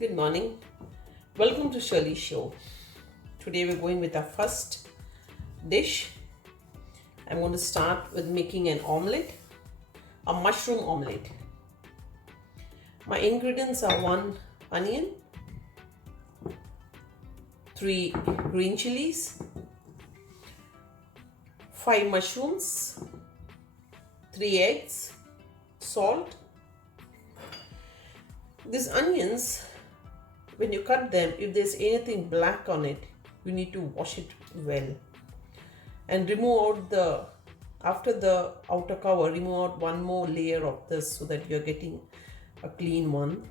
Good morning. Welcome to Shirley Show. Today we're going with our first dish. I'm going to start with making an omelette, a mushroom omelette. My ingredients are 1 onion, 3 green chilies, 5 mushrooms, 3 eggs, salt. These onions, when you cut them, if there's anything black on it, you need to wash it well and remove out after the outer cover, remove out one more layer of this so that you're getting a clean one.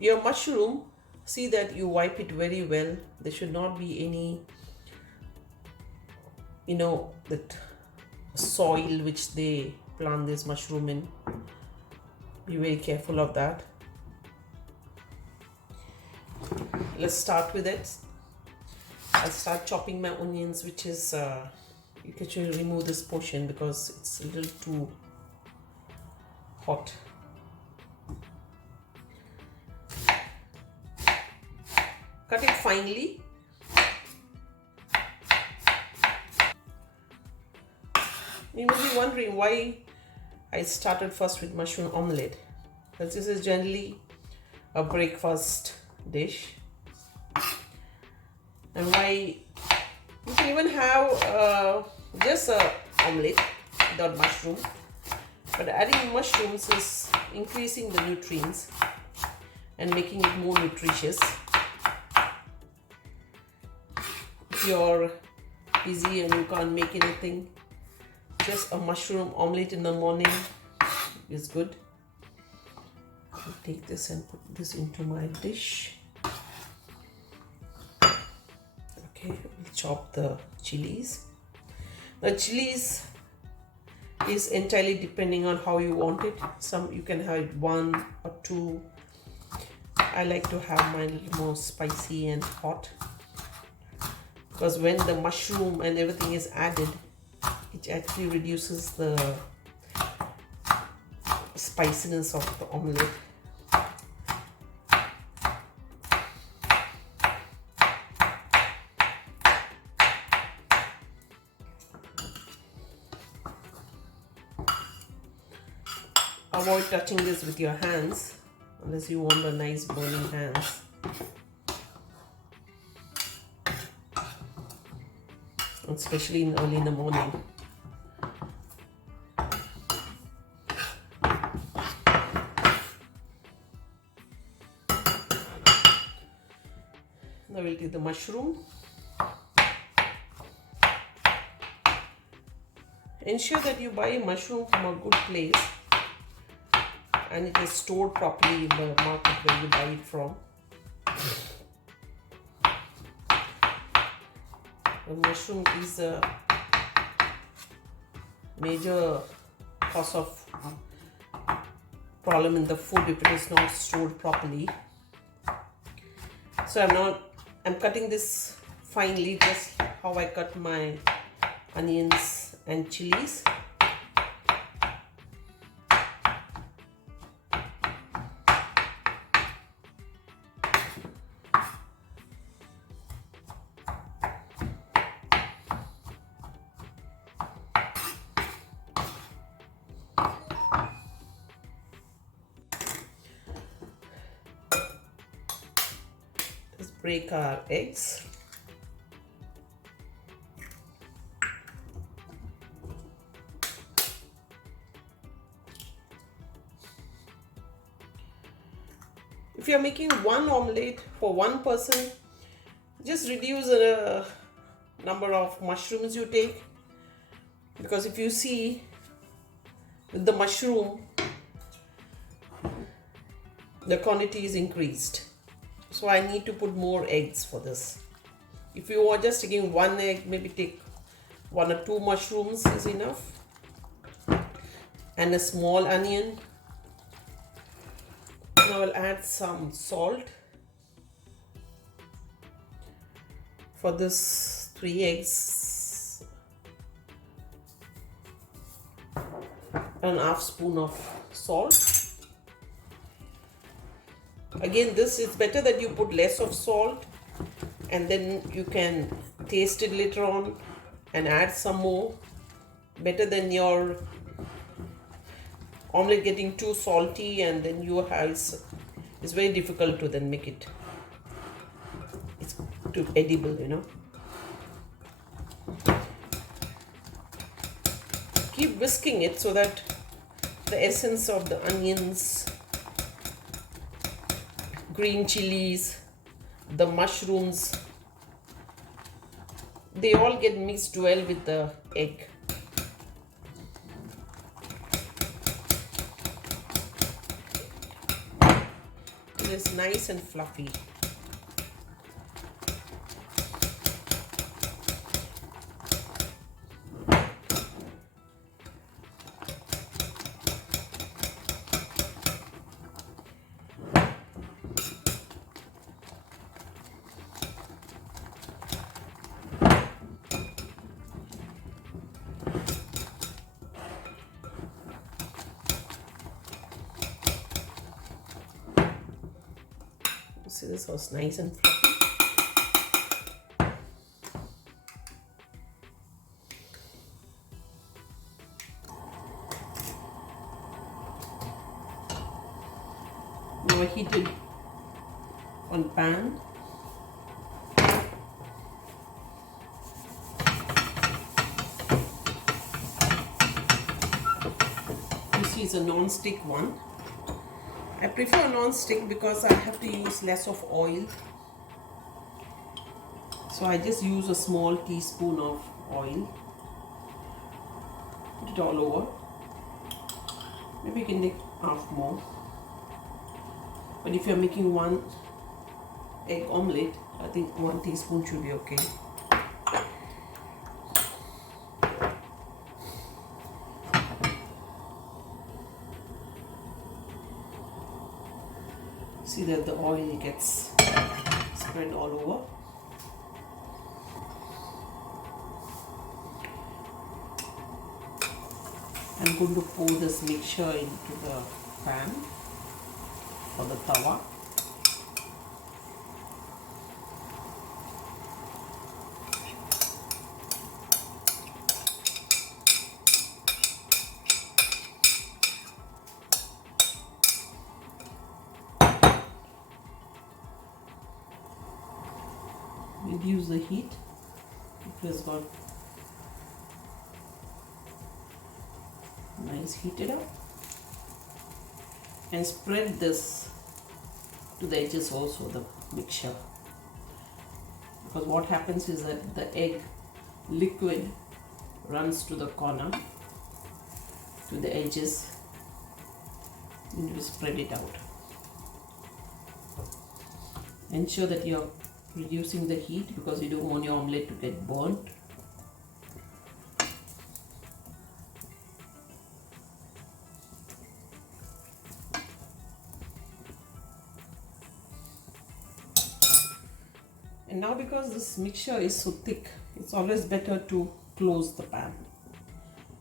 Your mushroom, see that you wipe it very well. There should not be any that soil which they plant this mushroom in. Be very careful of that. Let's start with it. I'll start chopping my onions, which is you can remove this portion because it's a little too hot. Cut it finely. You may be wondering why I started first with mushroom omelette, because this is generally a breakfast dish, and why you can even have just a omelette without mushroom, but adding mushrooms is increasing the nutrients and making it more nutritious. If you're busy and you can't make anything, just a mushroom omelette in the morning is good. I'll take this and put this into my dish. Okay, we'll chop the chilies. The chilies is entirely depending on how you want it. Some you can have 1 or 2. I like to have mine a little more spicy and hot, because when the mushroom and everything is added, it actually reduces the spiciness of the omelette. Avoid touching this with your hands unless you want a nice burning hands. Especially early in the morning. Now we'll take the mushroom. Ensure that you buy a mushroom from a good place and it is stored properly in the market where you buy it from. The mushroom is a major cause of problem in the food if it is not stored properly. So I'm cutting this finely, just how I cut my onions and chilies. Let's break our eggs. If you are making one omelette for one person, just reduce the number of mushrooms you take, because if you see with the mushroom, the quantity is increased. So I need to put more eggs for this. If you are just taking 1 egg, maybe take 1 or 2 mushrooms is enough, and a small onion. Now I'll add some salt. For this 3 eggs, 1/2 spoon of salt. Again, this is better that you put less of salt, and then you can taste it later on and add some more. Better than your omelette getting too salty, and then you have it's very difficult to then make it too edible, you know. Keep whisking it so that the essence of the onions, green chilies, the mushrooms, they all get mixed well with the egg. It is nice and fluffy. See, this was nice and fluffy. Now I heated one pan. This is a non-stick one. I prefer non-stick because I have to use less of oil. So I just use a small teaspoon of oil. Put it all over. Maybe you can take half more. But if you're making one egg omelette, I think 1 teaspoon should be okay. See that the oil gets spread all over. I'm going to pour this mixture into the pan or the tawa. Reduce the heat. It has got nice heated up, and spread this to the edges also, the mixture, because what happens is that the egg liquid runs to the corner, to the edges. You need to spread it out. Ensure that you're reducing the heat because you don't want your omelette to get burnt. And now, because this mixture is so thick, it's always better to close the pan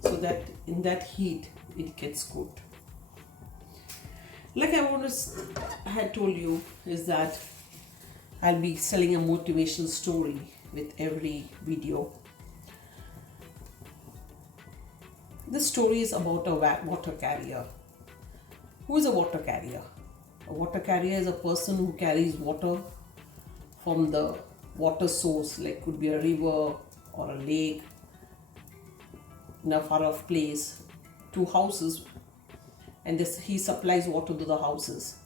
so that in that heat it gets cooked. Like I had told you, is that I'll be selling a motivational story with every video. This story is about a water carrier. Who is a water carrier? A water carrier is a person who carries water from the water source, like could be a river or a lake in a far off place, to houses, and he supplies water to the houses.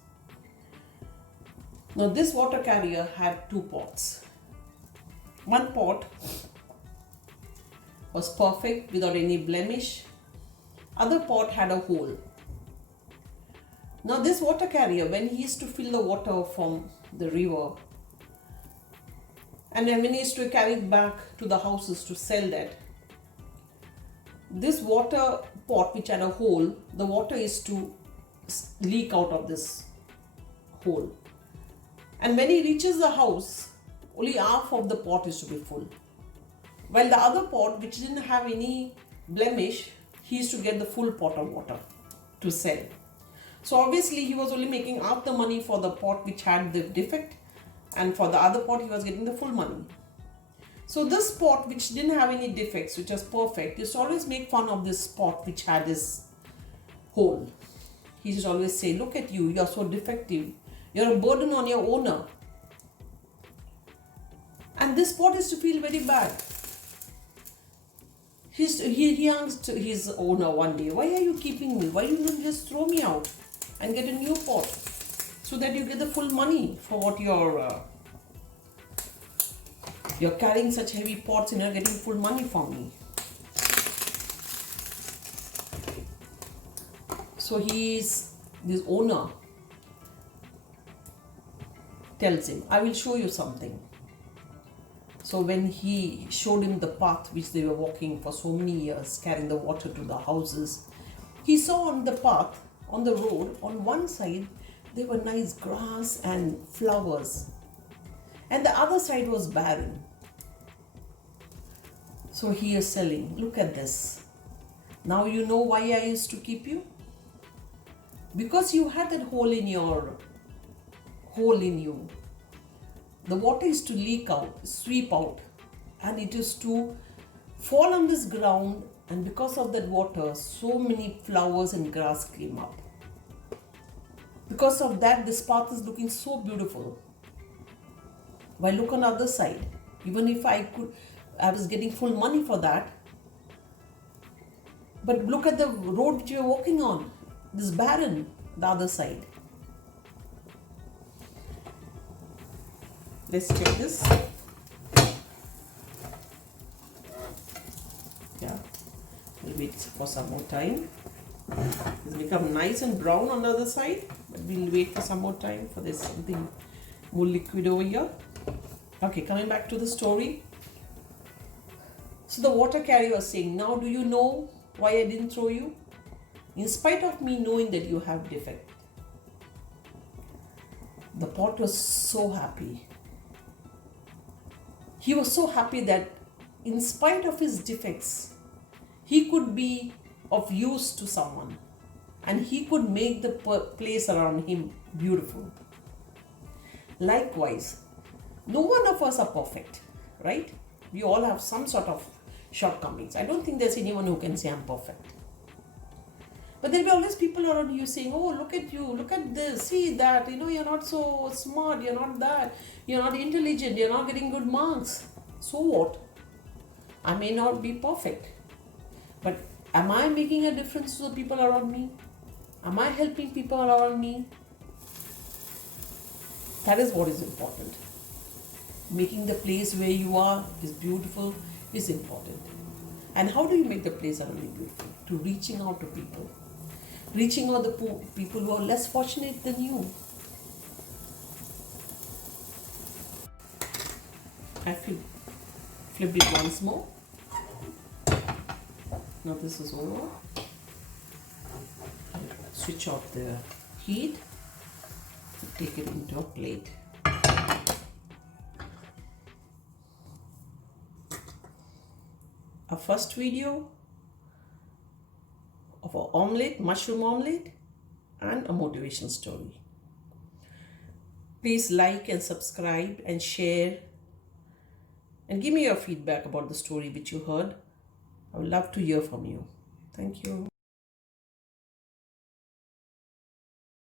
Now this water carrier had 2 pots. One pot was perfect without any blemish. Other pot had a hole. Now this water carrier, when he used to fill the water from the river, and then when he used to carry it back to the houses to sell that, this water pot which had a hole, the water used to leak out of this hole. And when he reaches the house, only half of the pot is to be full. While the other pot, which didn't have any blemish, he used to get the full pot of water to sell. So obviously he was only making half the money for the pot which had the defect, and for the other pot he was getting the full money. So this pot which didn't have any defects, which was perfect, he used to always make fun of this pot which had this hole. He used to always say, look at you, you're so defective. You're a burden on your owner. And this pot used to feel very bad. He asked his owner one day, why are you keeping me? Why don't you just throw me out and get a new pot so that you get the full money for what you're carrying such heavy pots and you're getting full money from me. So this owner tells him, I will show you something. So when he showed him the path which they were walking for so many years, carrying the water to the houses, he saw on the path, on the road, on one side, there were nice grass and flowers. And the other side was barren. So he is telling, look at this. Now you know why I used to keep you? Because you had that hole in you. The water is to leak out, sweep out, and it is to fall on this ground, and because of that water, so many flowers and grass came up. Because of that, this path is looking so beautiful. While look on the other side, even if I was getting full money for that, but look at the road which you are walking on, this barren, the other side. Let's check this. Yeah, we'll wait for some more time. It's become nice and brown on the other side, but we'll wait for some more time for this something more liquid over here. Okay, coming back to the story. So the water carrier was saying, now do you know why I didn't throw you? In spite of me knowing that you have defect. The pot was so happy. He was so happy that in spite of his defects, he could be of use to someone and he could make the place around him beautiful. Likewise, no one of us are perfect, right? We all have some sort of shortcomings. I don't think there's anyone who can say I'm perfect. But there'll be always people around you saying, oh, look at you, look at this, see that, you're not so smart, you're not that, you're not intelligent, you're not getting good marks. So what? I may not be perfect, but am I making a difference to the people around me? Am I helping people around me? That is what is important. Making the place where you are is beautiful is important. And how do you make the place around you beautiful? To reaching out to people. Reaching out to people who are less fortunate than you. I flipped it once more. Now this is over. Switch off the heat. Take it into a plate. Our first video of an omelette, mushroom omelette, and a motivation story. Please like and subscribe and share and give me your feedback about the story which you heard. I would love to hear from you. Thank you.